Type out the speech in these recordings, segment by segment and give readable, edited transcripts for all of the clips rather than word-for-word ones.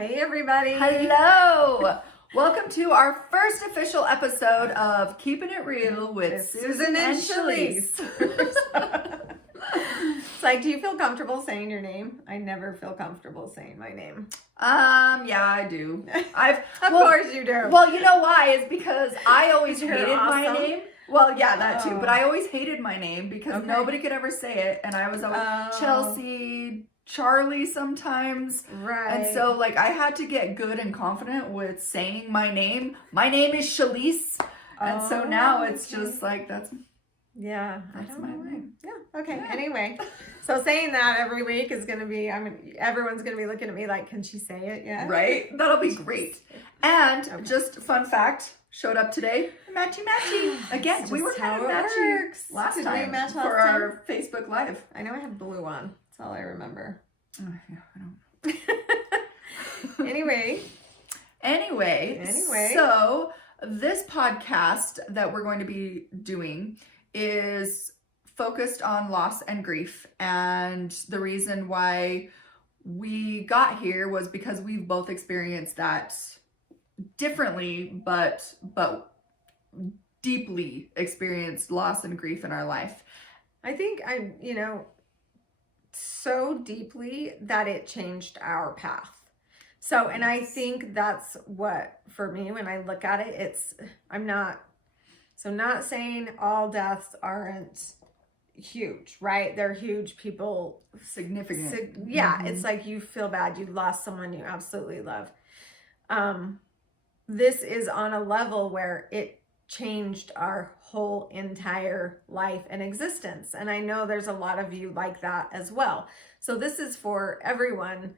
Hey everybody. Hello. Welcome to our first official episode of Keeping It Real with Susan and Chalese. It's like, do you feel comfortable saying your name? I never feel comfortable saying my name. Yeah, I do. Of course you do. Well, you know why? Is because I always You're hated my awesome. name. Well, yeah, that too. Oh. But I always hated my name because Okay. nobody could ever say it, and I was always Chelsea, Charlie sometimes. Right. And so, like, I had to get good and confident with saying my name. My name is Chalese. And so now it's just like, that's yeah, my name. Yeah. Okay. Yeah. Anyway, so saying that every week is going to be, everyone's going to be looking at me like, can she say it yet? Right? That'll be great. And just fun fact, showed up today, matchy. Again, we were kind of matchy last Did time we match last for time? our Facebook Live. I know I had blue on. That's all I remember. Oh, yeah, I don't. Anyway, so this podcast that we're going to be doing is focused on loss and grief. And the reason why we got here was because we've both experienced that differently, but deeply experienced loss and grief in our life. I think so deeply that it changed our path. So, and I think that's what, for me, when I look at it, not saying all deaths aren't huge, right? They're huge. People, Significant. It's like you feel bad. You lost someone you absolutely love. This is on a level where it changed our whole entire life and existence. And I know there's a lot of you like that as well. So this is for everyone.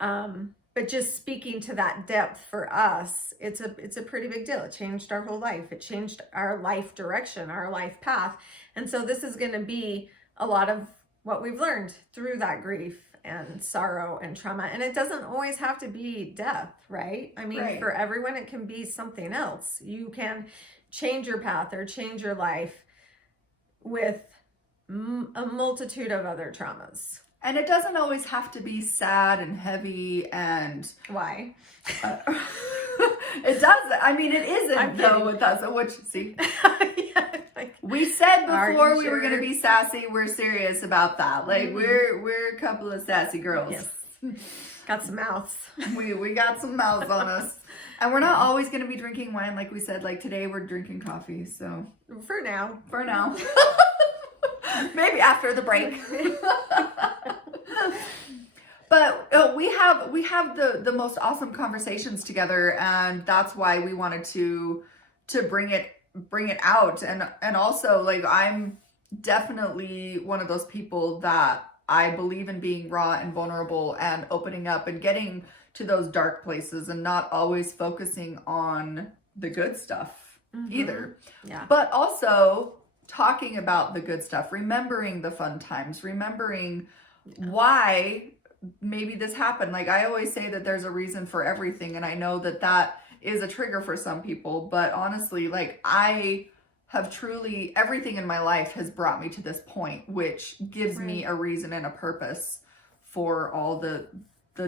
But just speaking to that depth for us, it's a pretty big deal. It changed our whole life. It changed our life direction, our life path. And so this is going to be a lot of what we've learned through that grief and sorrow and trauma. And it doesn't always have to be death, right? I mean, Right. For everyone, it can be something else. You can change your path or change your life with a multitude of other traumas. And it doesn't always have to be sad and heavy and... Why? It does. I mean, it isn't, though, with us. Which, see? We said before we were going to be sassy. We're serious about that. Like, we're a couple of sassy girls. Yes. Got some mouths. We got some mouths on us. And we're not always going to be drinking wine, like we said. Like, today we're drinking coffee, so... For now. Maybe after the break. But we have the most awesome conversations together, and that's why we wanted to bring it out. And also, like, I'm definitely one of those people that I believe in being raw and vulnerable and opening up and getting to those dark places and not always focusing on the good stuff either. Yeah. But also talking about the good stuff, remembering the fun times, remembering why maybe this happened. Like, I always say that there's a reason for everything, and I know that is a trigger for some people, but honestly, like, I have truly, everything in my life has brought me to this point, which gives me a reason and a purpose for all the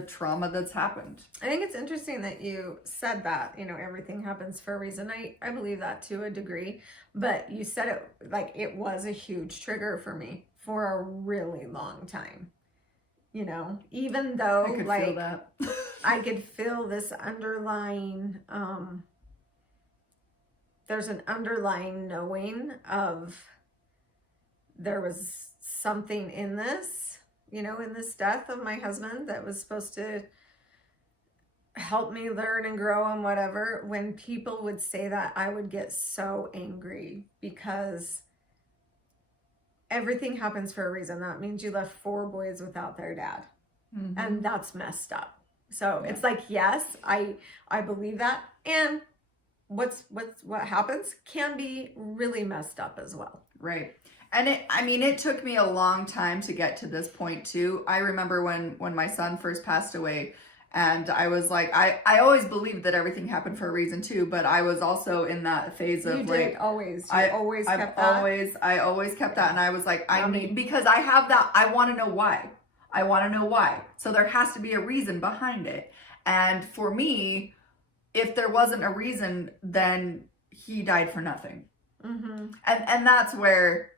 trauma that's happened. I think it's interesting that you said that, everything happens for a reason. I believe that to a degree, but you said it like it was a huge trigger for me for a really long time. Even though I could like feel that. I could feel this underlying, there's an underlying knowing of there was something in this, in this death of my husband that was supposed to help me learn and grow and whatever. When people would say that, I would get so angry because everything happens for a reason. That means you left 4 boys without their dad. Mm-hmm. And that's messed up. So it's like, yes, I believe that. And what happens can be really messed up as well. Right. And it took me a long time to get to this point too. I remember when my son first passed away, and I was like, I always believed that everything happened for a reason too, but I was also in that phase of I always kept that, and I was like, because I have that, I want to know why. I want to know why. So there has to be a reason behind it. And for me, if there wasn't a reason, then he died for nothing. And that's where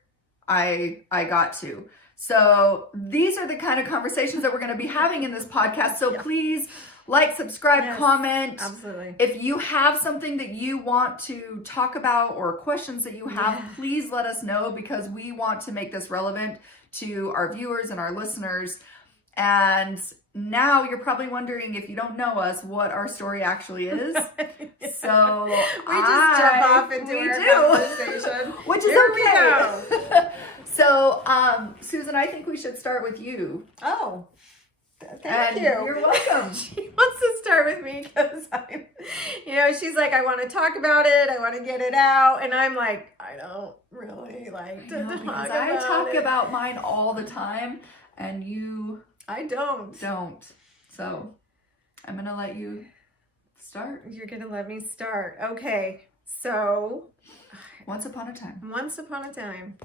I got to. So these are the kind of conversations that we're going to be having in this podcast. So please like, subscribe, comment. Absolutely. If you have something that you want to talk about or questions that you have, please let us know, because we want to make this relevant to our viewers and our listeners. And now you're probably wondering, if you don't know us, what our story actually is. So we just jump off into our conversation, which is okay. So, Susan, I think we should start with you. Oh, thank you. You're welcome. She wants to start with me because I'm, she's like, I want to talk about it. I want to get it out. And I'm like, I don't really like to talk about it. I talk about mine all the time, and you... I don't. So I'm going to let you start. You're going to let me start. Okay. So once upon a time,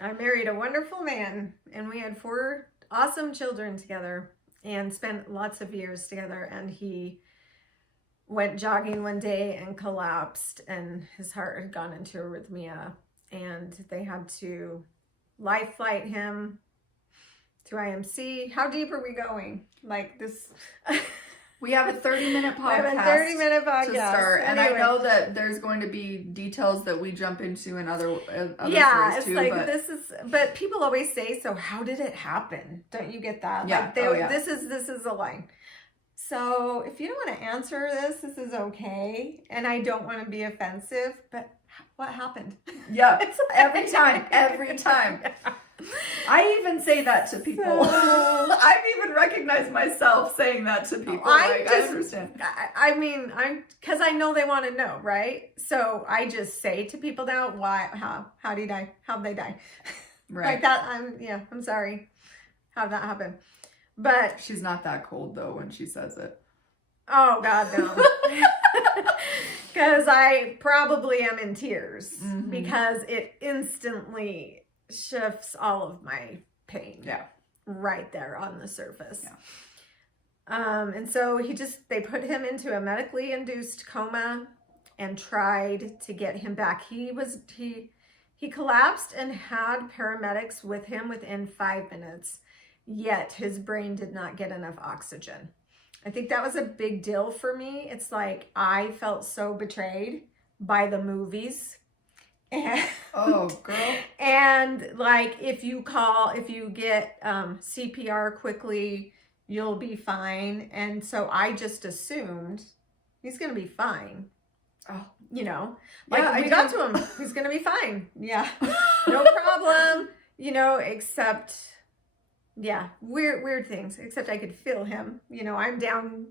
I married a wonderful man, and we had 4 awesome children together and spent lots of years together. And he went jogging one day and collapsed, and his heart had gone into arrhythmia, and they had to life flight him to IMC. How deep are we going? Like this? We have a 30-minute podcast. I have a 30-minute podcast to start, and anyway. I know that there's going to be details that we jump into in other yeah, stories it's too. like but... this is. But people always say, "So how did it happen?" Don't you get that? Yeah. Like this is a line. So if you don't want to answer this is okay, and I don't want to be offensive. But what happened? Yeah, every time. I even say that to people. I've even recognized myself saying that to people. I understand. Because I know they want to know, right? So I just say to people now, why, how did he die? How'd they die? Right. Like that. I'm sorry. How'd that happen? But she's not that cold though when she says it. Oh God, no. Because I probably am in tears because it instantly shifts all of my pain. Yeah. Right there on the surface. Yeah. And so they put him into a medically induced coma and tried to get him back. He collapsed and had paramedics with him within 5 minutes, yet his brain did not get enough oxygen. I think that was a big deal for me. It's like I felt so betrayed by the movies. And, oh, girl. And like, if you get CPR quickly, you'll be fine. And so I just assumed he's going to be fine. Oh, like we got to him, he's going to be fine. Yeah. No problem. Except, weird things, except I could feel him, I'm down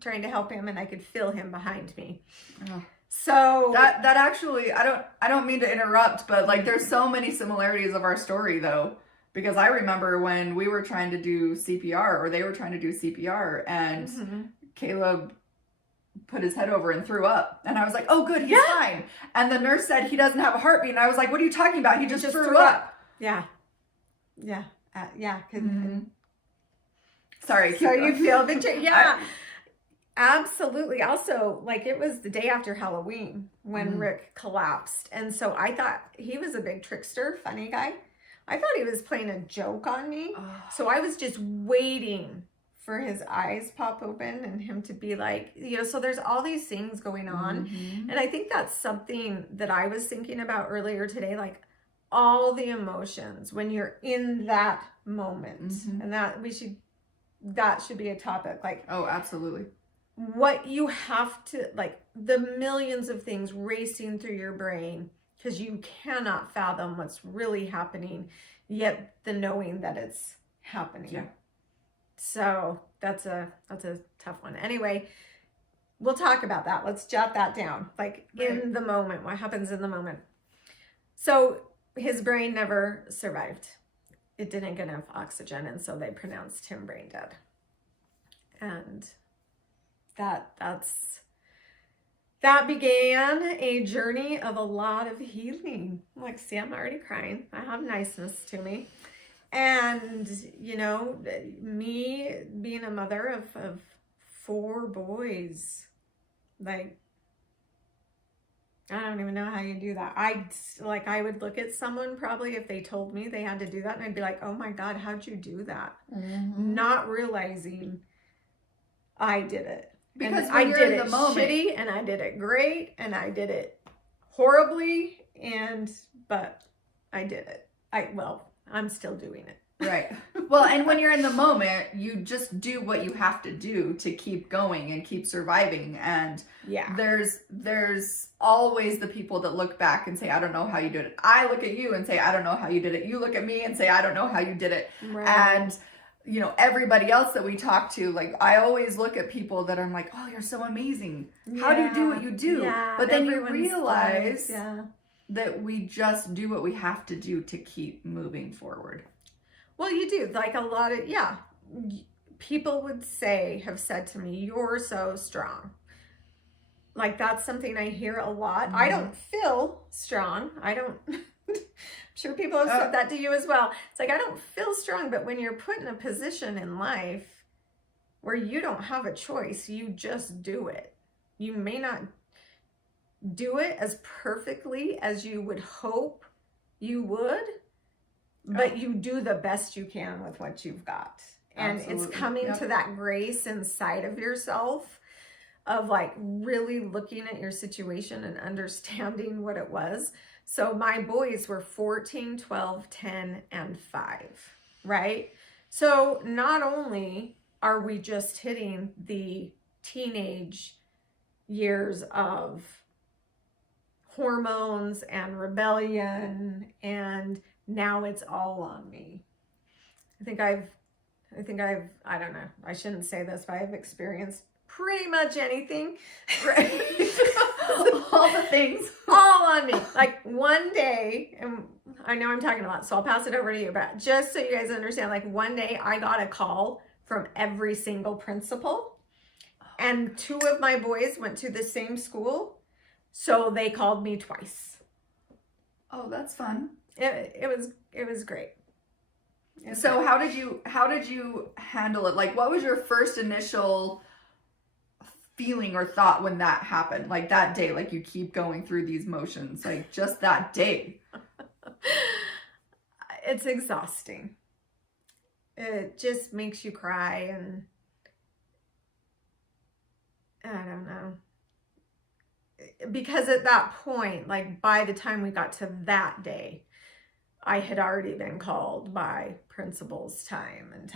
trying to help him and I could feel him behind me. Oh. So that actually, I don't mean to interrupt, but like there's so many similarities of our story though, because I remember when we were trying to do CPR, or they were trying to do CPR, and Caleb put his head over and threw up, and I was like, oh good, he's fine. And the nurse said he doesn't have a heartbeat, and I was like, what are you talking about? He just threw up. Yeah. Sorry. So you feel betrayed. Yeah. Absolutely. Also, like, it was the day after Halloween when Rick collapsed. And so I thought he was a big trickster, funny guy. I thought he was playing a joke on me. So I was just waiting for his eyes pop open and him to be like, so there's all these things going on. And I think that's something that I was thinking about earlier today, like all the emotions when you're in that moment. And that should be a topic. Like, oh, absolutely. What you have to, like, the millions of things racing through your brain because you cannot fathom what's really happening, yet the knowing that it's happening. Yeah. So that's a tough one. Anyway, we'll talk about that. Let's jot that down. Like, in the moment, what happens in the moment. So his brain never survived. It didn't get enough oxygen, and so they pronounced him brain dead. And that began a journey of a lot of healing. Like, see, I'm already crying. I have niceness to me. And, you know, me being a mother of 4 boys, like, I don't even know how you do that. I would look at someone probably if they told me they had to do that, and I'd be like, oh my God, how'd you do that? Not realizing I did it. Because and when I you're did in it the moment, shitty, and I did it great, and I did it horribly, but I did it. I'm still doing it. right. Well, and when you're in the moment, you just do what you have to do to keep going and keep surviving. And Yeah. there's always the people that look back and say, I don't know how you did it. I look at you and say, I don't know how you did it. You look at me and say, I don't know how you did it. Right. And you know, everybody else that we talk to, like, I always look at people that I'm like, oh, you're so amazing. How do you do what you do? Yeah, but then you everyone's realize like, that we just do what we have to do to keep moving forward. Well, you do. Like a lot of, people have said to me, you're so strong. Like, that's something I hear a lot. I don't feel strong. I'm sure people have said that to you as well. It's like, I don't feel strong, but when you're put in a position in life where you don't have a choice, you just do it. You may not do it as perfectly as you would hope you would, but you do the best you can with what you've got. And It's coming to that grace inside of yourself of like really looking at your situation and understanding what it was. So my boys were 14, 12, 10, and 5, right? So not only are we just hitting the teenage years of hormones and rebellion, and now it's all on me. I think I've, I don't know, I shouldn't say this, but I've experienced pretty much anything. Right. All the things. All on me. Like one day, and I know I'm talking a lot, so I'll pass it over to you, but just so you guys understand, like one day I got a call from every single principal, and 2 of my boys went to the same school, so they called me twice. Oh, that's fun. It was great. So how did you handle it? Like, what was your first initial feeling or thought when that happened? Like that day, like you keep going through these motions, like just that day. It's exhausting. It just makes you cry, and I don't know. Because at that point, like by the time we got to that day, I had already been called by principals time and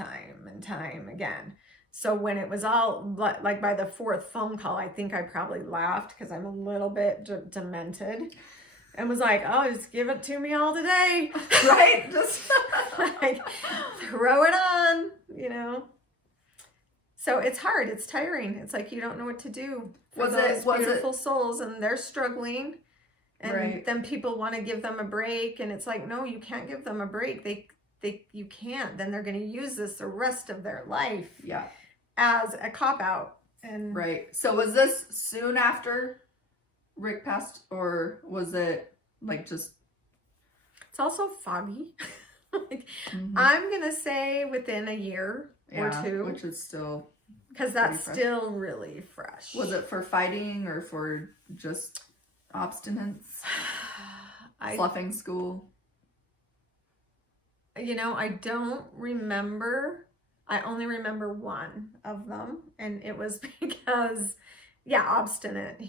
time again. So when it was all like by the 4th phone call, I think I probably laughed because I'm a little bit demented, and was like, oh, just give it to me all today. Right? Just like throw it on, you know. So it's hard. It's tiring. It's like you don't know what to do for those beautiful souls, and they're struggling. And then people want to give them a break, and it's like, no, you can't give them a break. You can't. Then they're going to use this the rest of their life. Yeah. As a cop out. And right. So was this soon after Rick passed, or was it like just? It's also foggy. Like, I'm gonna say within a year or 2, which is still because that's still really fresh. Was it for fighting or for just obstinance? Fluffing school? You know, I don't remember. I only remember one of them, and it was because, obstinate.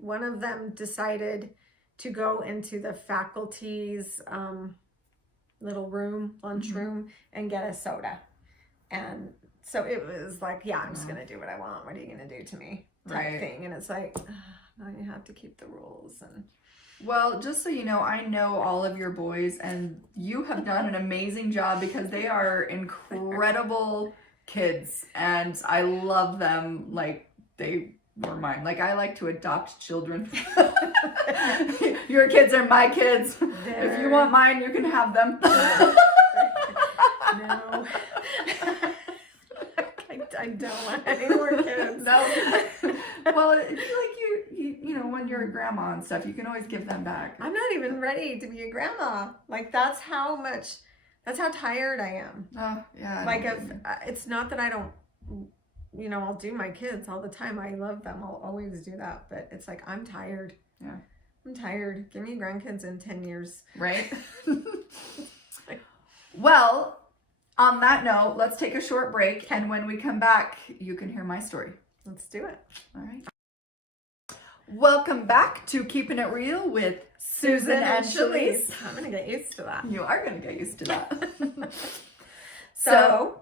One of them decided to go into the faculty's little room, lunchroom, and get a soda. And so it was like, I'm just going to do what I want. What are you going to do to me? Type thing. And it's like, now you have to keep the rules. And well, just so you know, I know all of your boys, and you have done an amazing job because they are incredible kids, and I love them like they were mine. Like, I like to adopt children. Your kids are my kids. If you want mine, you can have them. No. I don't want any more kids. No. Well, it's like you know, when you're a grandma and stuff, you can always give them back. I'm not even ready to be a grandma. Like, that's how much That's how tired I am. Oh, yeah. Like if it's not that I don't, I'll do my kids all the time. I love them. I'll always do that. But it's like, I'm tired. Yeah. I'm tired. Give me grandkids in 10 years. Right? Well, on that note, let's take a short break. And when we come back, you can hear my story. Let's do it. All right. Welcome back to Keeping It Real with Susan and Chalese. I'm going to get used to that. You are going to get used to that. So,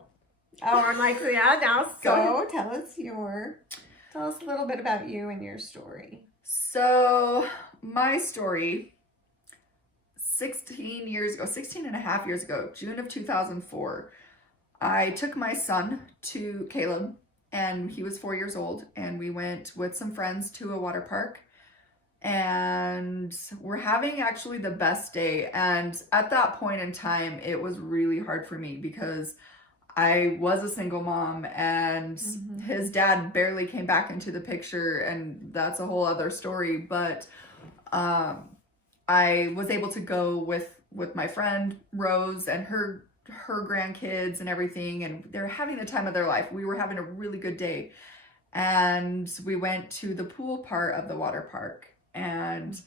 I'm like, yeah, now, Go tell us a little bit about you and your story. So, my story, 16 and a half years ago, June of 2004, I took my son to Caleb, and he was 4 years old, and we went with some friends to a water park, and we're having actually the best day. And at that point in time, it was really hard for me because I was a single mom, and his dad barely came back into the picture, and that's a whole other story. But I was able to go with my friend Rose and her grandkids and everything, and they're having the time of their life. We were having a really good day, and we went to the pool part of the water park, and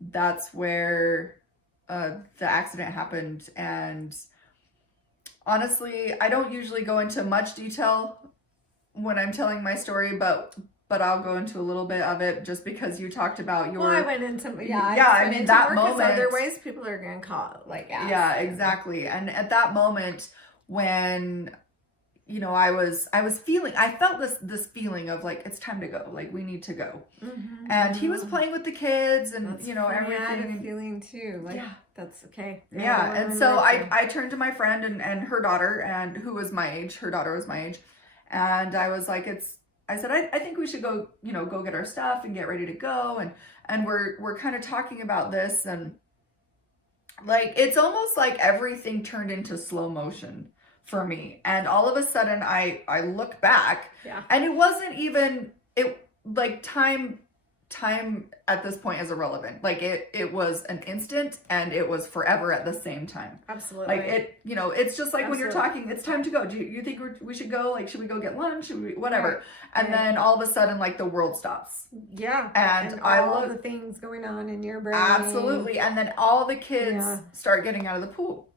that's where the accident happened. And honestly, I don't usually go into much detail when I'm telling my story, but I'll go into a little bit of it just because you talked about your... Well, I went into... I mean, that moment... Other ways people are going to call it, like... Yeah, exactly. And at that moment when, I felt this feeling of like, it's time to go. Like, we need to go. And he was playing with the kids and, everything. I had a feeling too. Like, that's okay. Yeah. And so I turned to my friend and her daughter, and who was my age. Her daughter was my age. And I was like, I said, I think we should go, go get our stuff and get ready to go. And we're kind of talking about this, and like, it's almost like everything turned into slow motion for me. And all of a sudden I look back, and it wasn't even, time at this point is irrelevant. Like it was an instant, and it was forever at the same time. Absolutely. Like it's just like when you're talking, it's time to go. Do you think we should go? Like, should we go get lunch? Should we, whatever. Right. And then all of a sudden, like, the world stops. Yeah. And all the things going on in your brain. Absolutely. And then all the kids start getting out of the pool,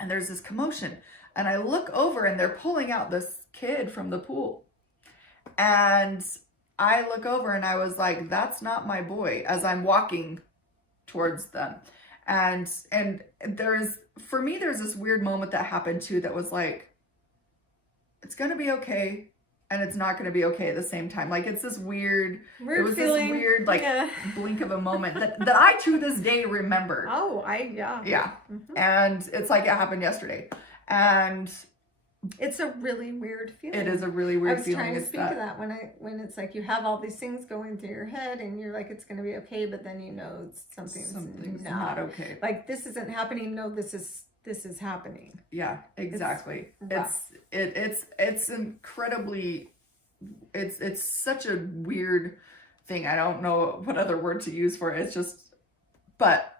and there's this commotion, and I look over, and they're pulling out this kid from the pool, and I look over, and I was like, that's not my boy, as I'm walking towards them. And there's this weird moment that happened too, that was like, it's going to be okay, and it's not going to be okay at the same time. Like, it's this weird feeling, this weird, like, blink of a moment that I to this day remember. Oh, Yeah. And it's like it happened yesterday. And it's a really weird feeling. It is a really weird feeling. I was trying to speak of that when it's like you have all these things going through your head, and you're like, it's going to be okay, but then something's not okay. Like, this isn't happening. No, this is happening. Yeah, exactly. It's incredibly, it's such a weird thing. I don't know what other word to use for it. It's just, but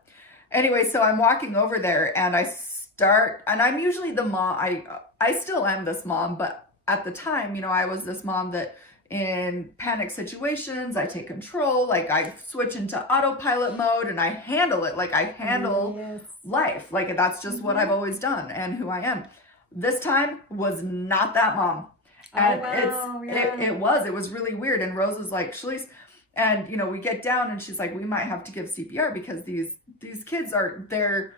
anyway, so I'm walking over there, and and I'm usually the mom. I still am this mom, but at the time, I was this mom that in panic situations, I take control. Like, I switch into autopilot mode, and I handle it. Like, I handle life. Like, that's just what I've always done and who I am. This time was not that mom. And it was really weird. And Rose was like, Chalese, and we get down, and she's like, we might have to give CPR because these kids they're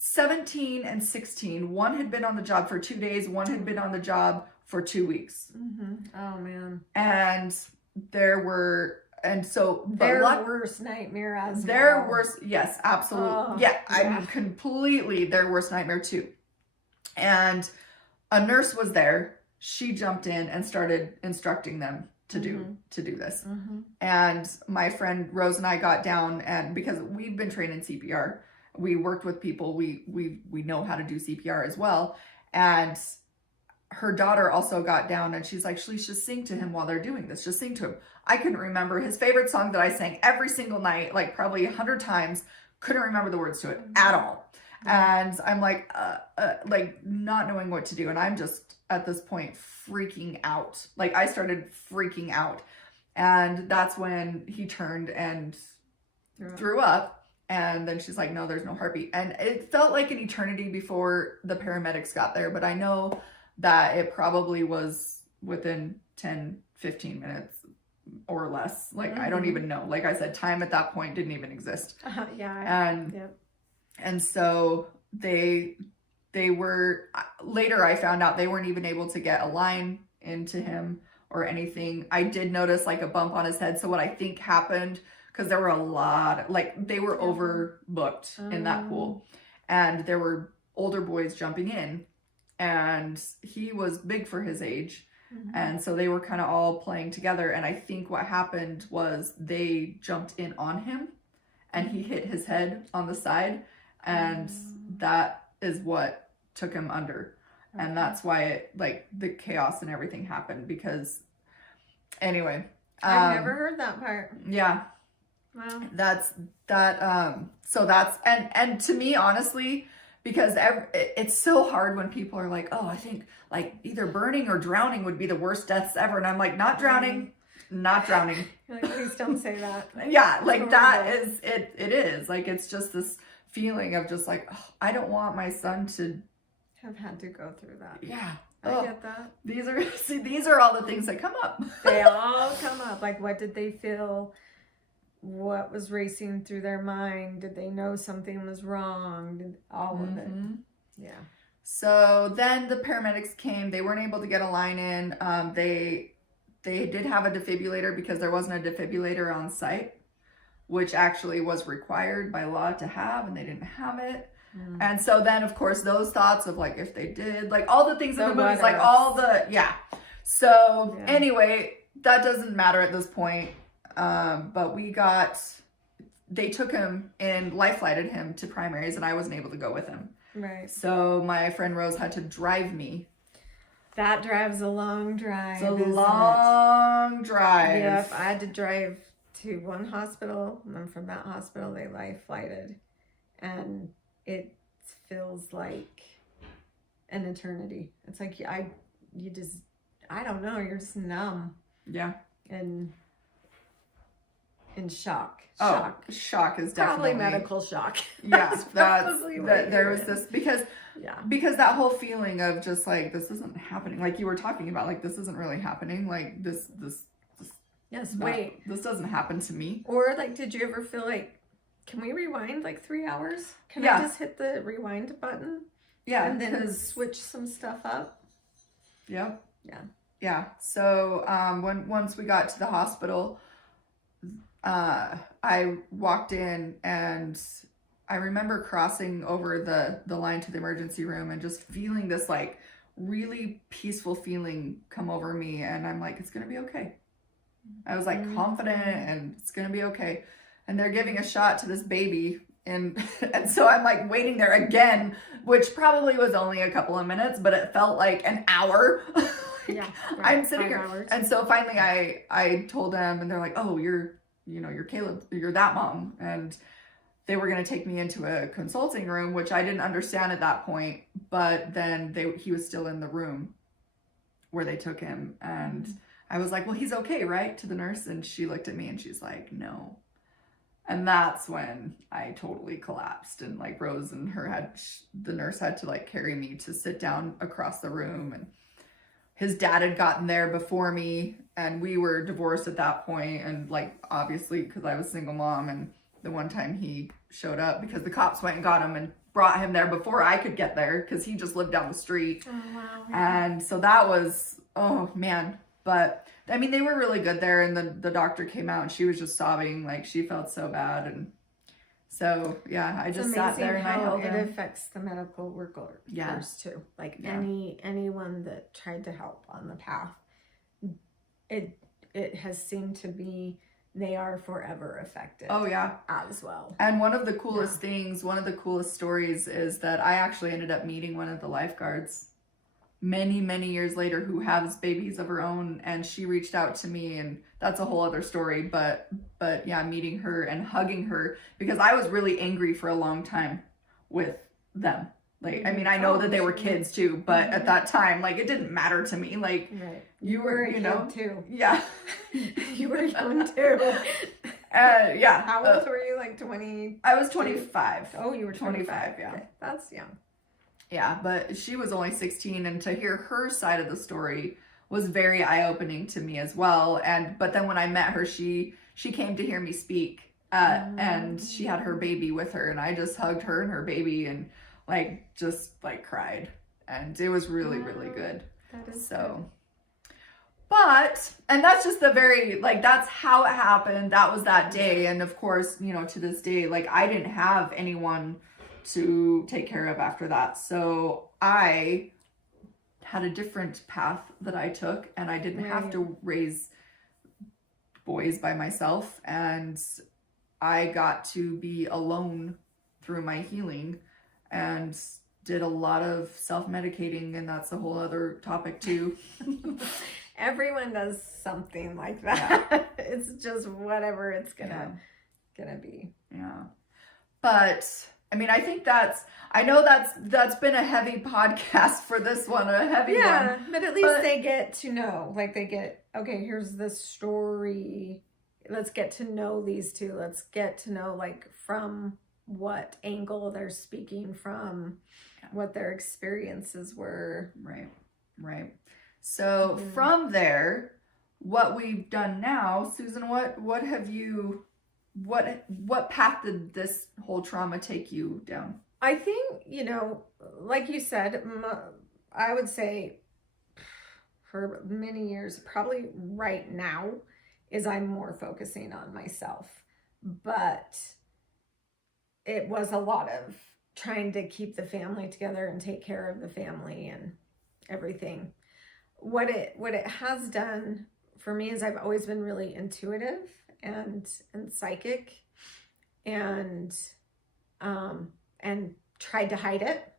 17 and 16. One had been on the job for 2 days. One had been on the job for 2 weeks. Oh, man. And their worst nightmare as well. Their worst, yes, absolutely. I mean, completely their worst nightmare too. And a nurse was there. She jumped in and started instructing them to do this. And my friend Rose and I got down, and because we've been trained in CPR, we worked with people, we know how to do CPR as well. And her daughter also got down, and she's like, Chalese, just sing to him while they're doing this. Just sing to him. I couldn't remember his favorite song that I sang every single night, like probably 100 times. Couldn't remember the words to it at all. And I'm like not knowing what to do. And I'm just at this point freaking out. Like I started freaking out. And that's when he turned and threw up. And then she's like, no, there's no heartbeat. And it felt like an eternity before the paramedics got there. But I know that it probably was within 10, 15 minutes or less. Like, I don't even know. Like I said, time at that point didn't even exist. And so they were, later I found out they weren't even able to get a line into him or anything. I did notice like a bump on his head. So what I think happened, because there were a lot, like they were overbooked in that pool, and there were older boys jumping in, and he was big for his age. And so they were kind of all playing together. And I think what happened was they jumped in on him and he hit his head on the side. And that is what took him under. And that's why it, like, the chaos and everything happened. Because anyway, I've never heard that part. Yeah. Wow. So that's, and to me, honestly, because it's so hard when people are like, oh, I think like either burning or drowning would be the worst deaths ever. And I'm like, not drowning. You're like, please don't say that. Yeah. Like that is, it is like, it's just this feeling of just like, oh, I don't want my son to have had to go through that. Yeah. I get that. These are all the things that come up. They all come up. Like, what did they feel? What was racing through their mind? Did they know something was wrong? All of it. Yeah. So then the paramedics came. They weren't able to get a line in. They did have a defibrillator because there wasn't a defibrillator on site, which actually was required by law to have, and they didn't have it. And so then, of course, those thoughts of like, if they did, like all the things in the movies, like all the, So anyway, that doesn't matter at this point. But they took him and life flighted him to primaries, and I wasn't able to go with him. Right. So my friend Rose had to drive me. That drive's a long drive. It's a long drive. Yep. I had to drive to one hospital, and then from that hospital, they life flighted. And it feels like an eternity. It's like, I don't know, you're just numb. Yeah. And in shock. Shock is definitely probably medical shock. Yeah, that's there was this because that whole feeling of just like, this isn't happening. Like you were talking about, like, this isn't really happening. Like this doesn't happen to me. Or like, did you ever feel like, can we rewind like 3 hours? Can I just hit the rewind button? Yeah. And then switch some stuff up? Yeah. Yeah. Yeah. So once we got to the hospital, I walked in, and I remember crossing over the line to the emergency room and just feeling this like really peaceful feeling come over me. And I'm like, it's going to be okay. I was like confident, and it's going to be okay. And they're giving a shot to this baby. And so I'm like waiting there again, which probably was only a couple of minutes, but it felt like an hour. Yeah. Right. I'm sitting here. Hours. And so finally I told them, and they're like, oh, you're Caleb, you're that mom. And they were going to take me into a consulting room, which I didn't understand at that point. But then he was still in the room where they took him. And I was like, well, he's okay, right? To the nurse. And she looked at me and she's like, no. And that's when I totally collapsed, and like Rose and the nurse had to like carry me to sit down across the room, and his dad had gotten there before me, and we were divorced at that point. And like, obviously, because I was a single mom, and the one time he showed up because the cops went and got him and brought him there before I could get there, because he just lived down the street. Oh, wow. And so that was, oh man. But I mean, they were really good there, and the doctor came out and she was just sobbing, like she felt so bad. And so, yeah, I just sat there and I held him. It affects the medical workers too. Like anyone that tried to help on the path, it has seemed to be, they are forever affected. Oh yeah. As well. And one of the coolest things, one of the coolest stories is that I actually ended up meeting one of the lifeguards many years later, who has babies of her own, and she reached out to me, and that's a whole other story. But yeah, meeting her and hugging her, because I was really angry for a long time with them. Like, I mean, I know that they were kids too, but at that time, like, it didn't matter to me. Like, Right. you were, a you know, kid too. yeah. You were young too. Yeah. How old were you? Like 20? I was 25. Oh, you were 25. Yeah. Okay. That's young. Yeah, but she was only 16, and to hear her side of the story was very eye-opening to me as well. But then when I met her, she came to hear me speak, and she had her baby with her, and I just hugged her and her baby and just cried, and it was really really good. That is so. But, and that's just the very, that's how it happened. That was that day. And of course, to this day, I didn't have anyone to take care of after that. So I had a different path that I took, and I didn't have to raise boys by myself. And I got to be alone through my healing and did a lot of self-medicating, and that's a whole other topic too. Everyone does something like that. Yeah. It's just whatever it's gonna be. Yeah. But I mean, I think that's been a heavy podcast for this one, a heavy one. Yeah, but at least they get to know. Okay, here's the story. Let's get to know these two. Let's get to know from what angle they're speaking from, what their experiences were. Right. So from there, what we've done now, Susan, what have you, what path did this whole trauma take you down? I think, like you said, I would say for many years, probably right now, is I'm more focusing on myself. But it was a lot of trying to keep the family together and take care of the family and everything. What it has done for me is I've always been really intuitive and psychic, and tried to hide it,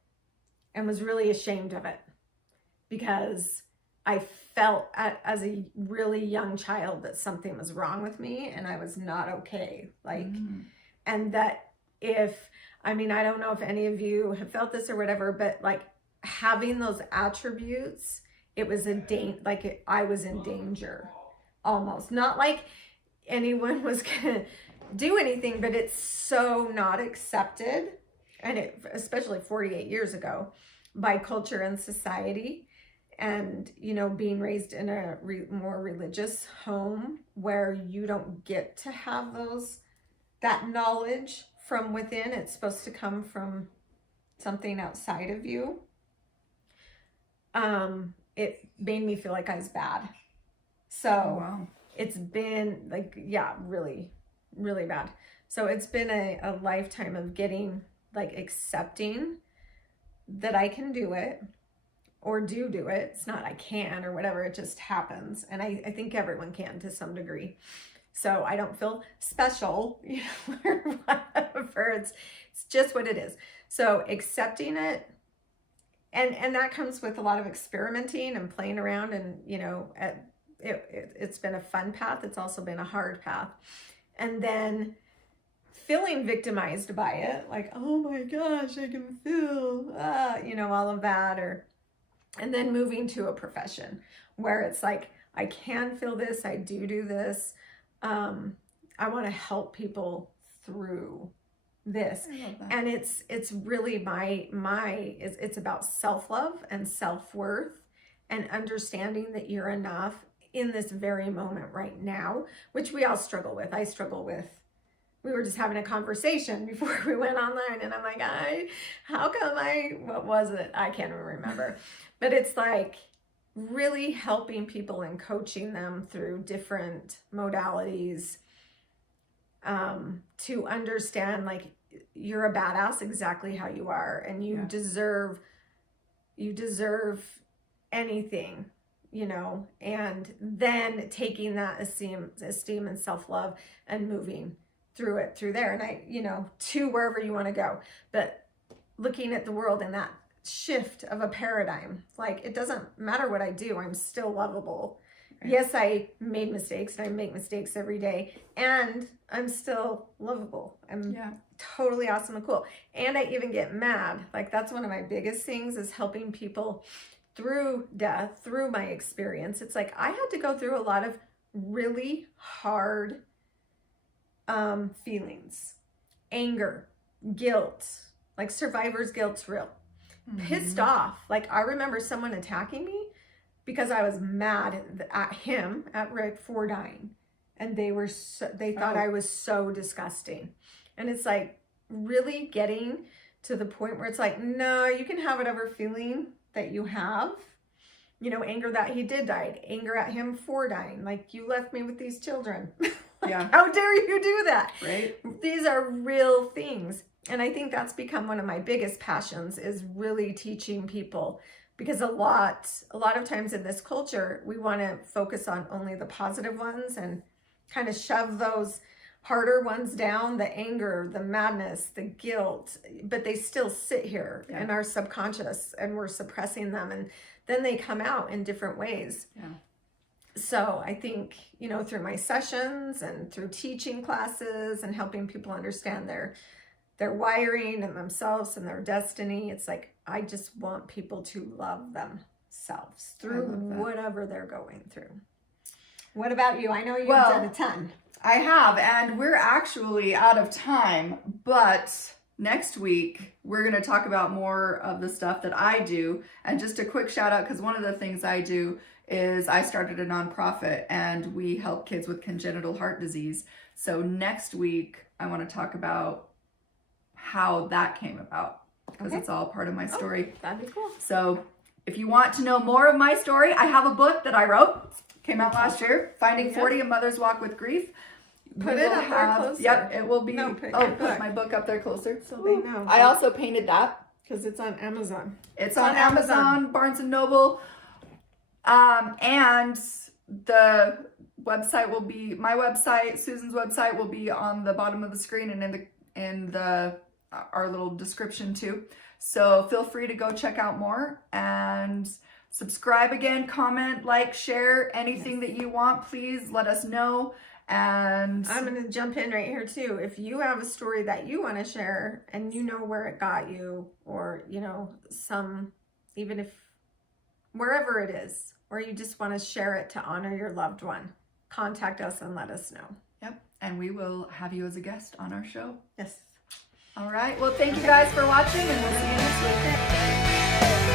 and was really ashamed of it, because I felt as a really young child that something was wrong with me and I was not okay. And that I don't know if any of you have felt this or whatever, but having those attributes, it was I was in danger, almost. Not like anyone was gonna do anything, but it's so not accepted, and especially 48 years ago, by culture and society. And being raised in a more religious home where you don't get to have that knowledge from within. It's supposed to come from something outside of you. It made me feel like I was bad. So It's been really, really bad. So it's been a lifetime of getting accepting that I can do it, or do it. It's not I can or whatever, it just happens. And I think everyone can to some degree. So I don't feel special, or whatever. It's just what it is. So accepting it, and that comes with a lot of experimenting and playing around, and it's been a fun path. It's also been a hard path. And then feeling victimized by it, oh my gosh, I can feel all of that, and then moving to a profession where it's I can feel this, I do this. I want to help people through this. And it's really it's about self-love and self-worth, and understanding that you're enough in this very moment right now, which we all struggle with. I struggle with. We were just having a conversation before we went online, and I'm what was it? I can't even remember. But it's really helping people and coaching them through different modalities, to understand you're a badass exactly how you are, and you deserve anything, and then taking that esteem and self-love and moving through there, and to wherever you want to go, but looking at the world in that shift of a paradigm. It doesn't matter what I do, I'm still lovable, Yes, I made mistakes, and I make mistakes every day, and I'm still lovable. I'm totally awesome and cool. And I even get mad. Like, that's one of my biggest things, is helping people through death, through my experience. It's like, I had to go through a lot of really hard feelings, anger, guilt, like survivor's guilt's real. Pissed off. Like, I remember someone attacking me because I was mad at him, at Rick, for dying. And they thought I was so disgusting. And it's like really getting to the point where it's like, no, you can have whatever feeling that you have. You know, anger that he did die, anger at him for dying. Like, you left me with these children. Like, how dare you do that? Right. These are real things. And I think that's become one of my biggest passions, is really teaching people. Because a lot of times in this culture, we want to focus on only the positive ones and kind of shove those harder ones down, the anger, the madness, the guilt, but they still sit here in our subconscious, and we're suppressing them, and then they come out in different ways. So I think, you know, through my sessions and through teaching classes and helping people understand their wiring and themselves and their destiny, it's like, I just want people to love themselves through whatever they're going through. What about you? I know you've done a ton. I have, and we're actually out of time, but next week we're going to talk about more of the stuff that I do. And just a quick shout out, because one of the things I do is I started a nonprofit, and we help kids with congenital heart disease. So next week I want to talk about how that came about, because it's all part of my story. That'd be cool. So if you want to know more of my story, I have a book that I wrote, came out last year, Finding 40, A Mother's Walk with Grief. Put it up there closer. Yep, it will be. Put my book up there closer. So they know. I also painted that. Because it's on Amazon. It's on Amazon, Barnes & Noble. And the website will be, my website, Susan's website, will be on the bottom of the screen and in our little description too. So feel free to go check out more, and subscribe again, comment, like, share, anything that you want, please let us know. And I'm going to jump in right here too. If you have a story that you want to share, and you know where it got you, or, you know, even if wherever it is, or you just want to share it to honor your loved one, contact us and let us know. Yep. And we will have you as a guest on our show. Yes. All right. Well, thank you guys for watching, and we'll see you next week.